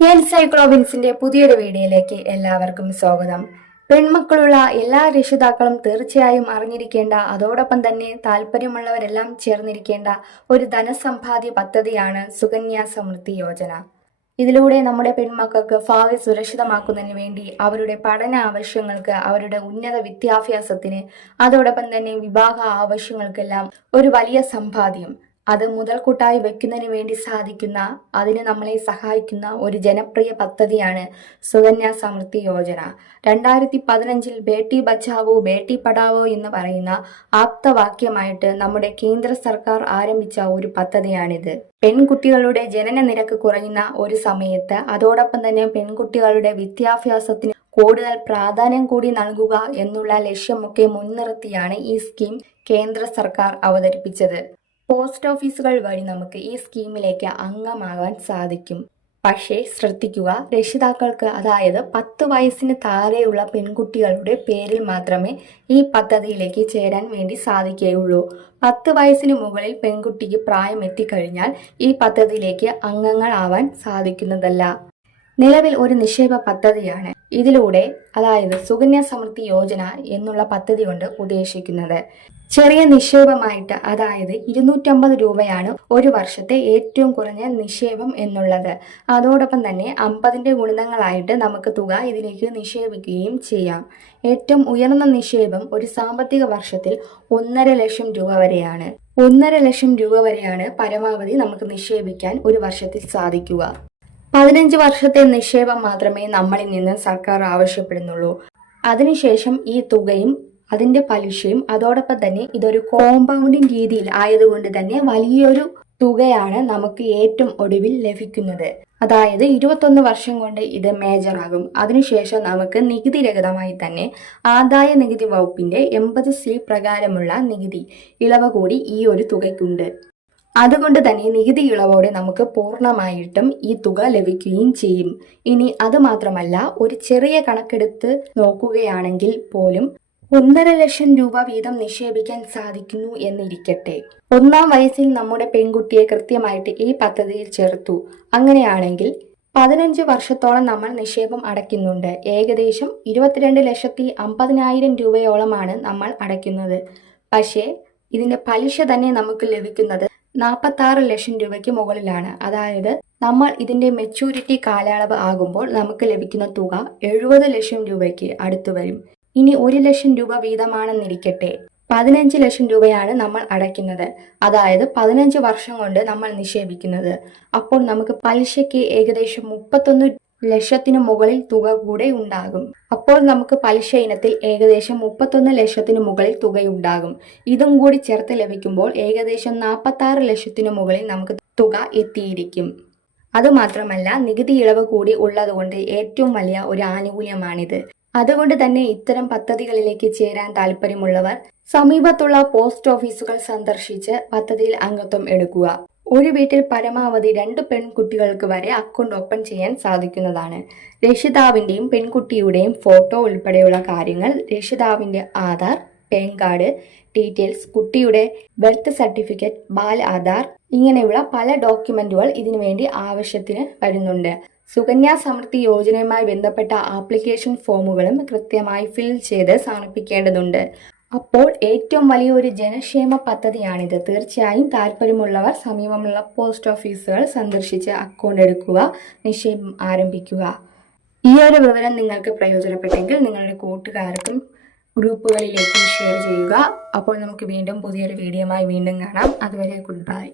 ഞാൻ സൈക്ലോബിൻസിന്റെ പുതിയൊരു വീഡിയോയിലേക്ക് എല്ലാവർക്കും സ്വാഗതം. പെൺമക്കളുള്ള എല്ലാ രക്ഷിതാക്കളും തീർച്ചയായും അറിഞ്ഞിരിക്കേണ്ട, അതോടൊപ്പം തന്നെ താല്പര്യമുള്ളവരെല്ലാം ചേർന്നിരിക്കേണ്ട ഒരു ധനസമ്പാദ്യ പദ്ധതിയാണ് സുകന്യ സമൃദ്ധി യോജന. ഇതിലൂടെ നമ്മുടെ പെൺമക്കൾക്ക് ഭാവി സുരക്ഷിതമാക്കുന്നതിന് വേണ്ടി അവരുടെ പഠന ആവശ്യങ്ങൾക്ക്, അവരുടെ ഉന്നത വിദ്യാഭ്യാസത്തിന്, അതോടൊപ്പം തന്നെ വിവാഹ ആവശ്യങ്ങൾക്കെല്ലാം ഒരു വലിയ സമ്പാദ്യം, അത് മുതൽക്കൂട്ടായി വെക്കുന്നതിന് വേണ്ടി സാധിക്കുന്ന, അതിന് നമ്മളെ സഹായിക്കുന്ന ഒരു ജനപ്രിയ പദ്ധതിയാണ് സുകന്യ സമൃദ്ധി യോജന. 2015 ബേട്ടി ബച്ചാവോ ബേട്ടി പഠാവോ എന്ന് പറയുന്ന ആപ്തവാക്യമായിട്ട് നമ്മുടെ കേന്ദ്ര സർക്കാർ ആരംഭിച്ച ഒരു പദ്ധതിയാണിത്. പെൺകുട്ടികളുടെ ജനന നിരക്ക് കുറയുന്ന ഒരു സമയത്ത്, അതോടൊപ്പം തന്നെ പെൺകുട്ടികളുടെ വിദ്യാഭ്യാസത്തിന് കൂടുതൽ പ്രാധാന്യം കൂടി നൽകുക എന്നുള്ള ലക്ഷ്യമൊക്കെ മുൻനിർത്തിയാണ് ഈ സ്കീം കേന്ദ്ര സർക്കാർ അവതരിപ്പിച്ചത്. പോസ്റ്റ് ഓഫീസുകൾ വഴി നമുക്ക് ഈ സ്കീമിലേക്ക് അംഗമാകാൻ സാധിക്കും. പക്ഷേ ശ്രദ്ധിക്കുക, രക്ഷിതാക്കൾക്ക്, അതായത് 10 വയസ്സിന് താഴെയുള്ള പെൺകുട്ടികളുടെ പേരിൽ മാത്രമേ ഈ പദ്ധതിയിലേക്ക് ചേരാൻ വേണ്ടി സാധിക്കുകയുള്ളൂ. 10 വയസ്സിന് മുകളിൽ പെൺകുട്ടിക്ക് പ്രായം എത്തിക്കഴിഞ്ഞാൽ ഈ പദ്ധതിയിലേക്ക് അംഗങ്ങളാവാൻ സാധിക്കുന്നതല്ല. നിലവിൽ ഒരു നിക്ഷേപ പദ്ധതിയാണ് ഇതിലൂടെ, അതായത് സുകന്യ സമൃദ്ധി യോജന എന്നുള്ള പദ്ധതി കൊണ്ട് ഉദ്ദേശിക്കുന്നത്. ചെറിയ നിക്ഷേപമായിട്ട്, അതായത് 250 രൂപയാണ് ഒരു വർഷത്തെ ഏറ്റവും കുറഞ്ഞ നിക്ഷേപം എന്നുള്ളത്. അതോടൊപ്പം തന്നെ 50ന്റെ ഗുണിതങ്ങളായിട്ട് നമുക്ക് തുക ഇതിലേക്ക് നിക്ഷേപിക്കുകയും ചെയ്യാം. ഏറ്റവും ഉയർന്ന നിക്ഷേപം ഒരു സാമ്പത്തിക വർഷത്തിൽ 1.5 ലക്ഷം രൂപ വരെയാണ്. 1.5 ലക്ഷം രൂപ വരെയാണ് പരമാവധി നമുക്ക് നിക്ഷേപിക്കാൻ ഒരു വർഷത്തിൽ സാധിക്കുക. 15 വർഷത്തെ നിക്ഷേപം മാത്രമേ നമ്മളിൽ നിന്ന് സർക്കാർ ആവശ്യപ്പെടുന്നുള്ളൂ. അതിനുശേഷം ഈ തുകയും അതിന്റെ പലിശയും, അതോടൊപ്പം തന്നെ ഇതൊരു കോമ്പൗണ്ടിങ് രീതിയിൽ ആയതുകൊണ്ട് തന്നെ വലിയൊരു തുകയാണ് നമുക്ക് ഏറ്റവും ഒടുവിൽ ലഭിക്കുന്നത്. അതായത് 21 വർഷം കൊണ്ട് ഇത് മേജറാകും. അതിനുശേഷം നമുക്ക് നികുതി രഹിതമായി തന്നെ ആദായ നികുതി വകുപ്പിന്റെ 80C പ്രകാരമുള്ള നികുതി ഇളവ് കൂടി ഈ ഒരു തുകയ്ക്കുണ്ട്. അതുകൊണ്ട് തന്നെ നികുതി ഇളവോടെ നമുക്ക് പൂർണ്ണമായിട്ടും ഈ തുക ലഭിക്കുകയും ചെയ്യും. ഇനി അത് മാത്രമല്ല, ഒരു ചെറിയ കണക്കെടുത്ത് നോക്കുകയാണെങ്കിൽ പോലും 1.5 ലക്ഷം രൂപ വീതം നിക്ഷേപിക്കാൻ സാധിക്കുന്നു എന്നിരിക്കട്ടെ. 1-ാം വയസ്സിൽ നമ്മുടെ പെൺകുട്ടിയെ കൃത്യമായിട്ട് ഈ പദ്ധതിയിൽ ചേർത്തു. അങ്ങനെയാണെങ്കിൽ 15 വർഷത്തോളം നമ്മൾ നിക്ഷേപം അടയ്ക്കുന്നുണ്ട്. ഏകദേശം 22,50,000 രൂപയോളമാണ് നമ്മൾ അടയ്ക്കുന്നത്. പക്ഷേ ഇതിന്റെ പലിശ തന്നെ നമുക്ക് ലഭിക്കുന്നത് 46 ലക്ഷം രൂപയ്ക്ക് മുകളിലാണ്. അതായത് നമ്മൾ ഇതിന്റെ മെച്യൂരിറ്റി കാലയളവ് ആകുമ്പോൾ നമുക്ക് ലഭിക്കുന്ന തുക 70 ലക്ഷം രൂപയ്ക്ക് അടുത്തു വരും. ഇനി 1 ലക്ഷം രൂപ വീതമാണെന്നിരിക്കട്ടെ, 15 ലക്ഷം രൂപയാണ് നമ്മൾ അടയ്ക്കുന്നത്. അതായത് 15 വർഷം കൊണ്ട് നമ്മൾ നിക്ഷേപിക്കുന്നത്. അപ്പോൾ നമുക്ക് പലിശയ്ക്ക് ഏകദേശം 31 ലക്ഷത്തിന് മുകളിൽ തുക കൂടെ ഉണ്ടാകും. അപ്പോൾ നമുക്ക് പലിശ ഇനത്തിൽ ഏകദേശം 31 ലക്ഷത്തിന് മുകളിൽ തുകയുണ്ടാകും. ഇതും കൂടി ചേർത്ത് ലഭിക്കുമ്പോൾ ഏകദേശം 46 ലക്ഷത്തിന് മുകളിൽ നമുക്ക് തുക എത്തിയിരിക്കും. അതുമാത്രമല്ല, നികുതി ഇളവ് കൂടി ഉള്ളതുകൊണ്ട് ഏറ്റവും വലിയ ഒരു ആനുകൂല്യമാണിത്. അതുകൊണ്ട് തന്നെ ഇത്തരം പദ്ധതികളിലേക്ക് ചേരാൻ താല്പര്യമുള്ളവർ സമീപത്തുള്ള പോസ്റ്റ് ഓഫീസുകൾ സന്ദർശിച്ച് പദ്ധതിയിൽ അംഗത്വം എടുക്കുക. ഒരു വീട്ടിൽ പരമാവധി 2 പെൺകുട്ടികൾക്ക് വരെ അക്കൗണ്ട് ഓപ്പൺ ചെയ്യാൻ സാധിക്കുന്നതാണ്. രക്ഷിതാവിന്റെയും പെൺകുട്ടിയുടെയും ഫോട്ടോ ഉൾപ്പെടെയുള്ള കാര്യങ്ങൾ, രക്ഷിതാവിന്റെ ആധാർ, പാൻ കാർഡ് ഡീറ്റെയിൽസ്, കുട്ടിയുടെ ബർത്ത് സർട്ടിഫിക്കറ്റ്, ബാൽ ആധാർ, ഇങ്ങനെയുള്ള പല ഡോക്യുമെന്റുകൾ ഇതിനു വേണ്ടി ആവശ്യത്തിന് വരുന്നുണ്ട്. സുകന്യ സമൃദ്ധി യോജനയുമായി ബന്ധപ്പെട്ട ആപ്ലിക്കേഷൻ ഫോമുകളും കൃത്യമായി ഫിൽ ചെയ്ത് സമർപ്പിക്കേണ്ടതുണ്ട്. അപ്പോൾ ഏറ്റവും വലിയൊരു ജനക്ഷേമ പദ്ധതിയാണിത്. തീർച്ചയായും താല്പര്യമുള്ളവർ സമീപമുള്ള പോസ്റ്റ് ഓഫീസുകൾ സന്ദർശിച്ച് അക്കൗണ്ട് എടുക്കുക, നിക്ഷേപം ആരംഭിക്കുക. ഈ ഒരു വിവരം നിങ്ങൾക്ക് പ്രയോജനപ്പെട്ടെങ്കിൽ നിങ്ങളുടെ കൂട്ടുകാർക്കും ഗ്രൂപ്പുകളിലേക്കും ഷെയർ ചെയ്യുക. അപ്പോൾ നമുക്ക് വീണ്ടും പുതിയൊരു വീഡിയോയുമായി വീണ്ടും കാണാം. അതുവരെ ഗുഡ് ബൈ.